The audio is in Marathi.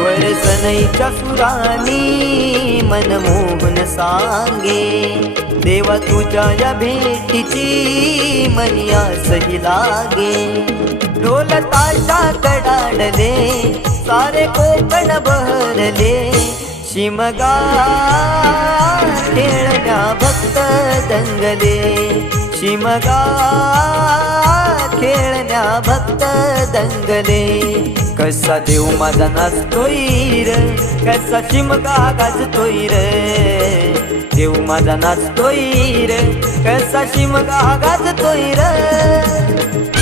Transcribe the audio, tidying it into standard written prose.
स्वर सनईच्या सुरानी मनमोहन सांगे, देवा तुझ्या या भेटीची मनी आसही लागे। ढोल ताशा कडाडले सारे कोकण बहरले, शिमगा खेळण्या भक्त दंगले, शिमगा खेळण्या भक्त दंगले। कसा देव माझा नाचतोय र, कसा शिमगा गाजतोय र, देव माझा नाचतोय र, कसा शिमगा गाजतोय र।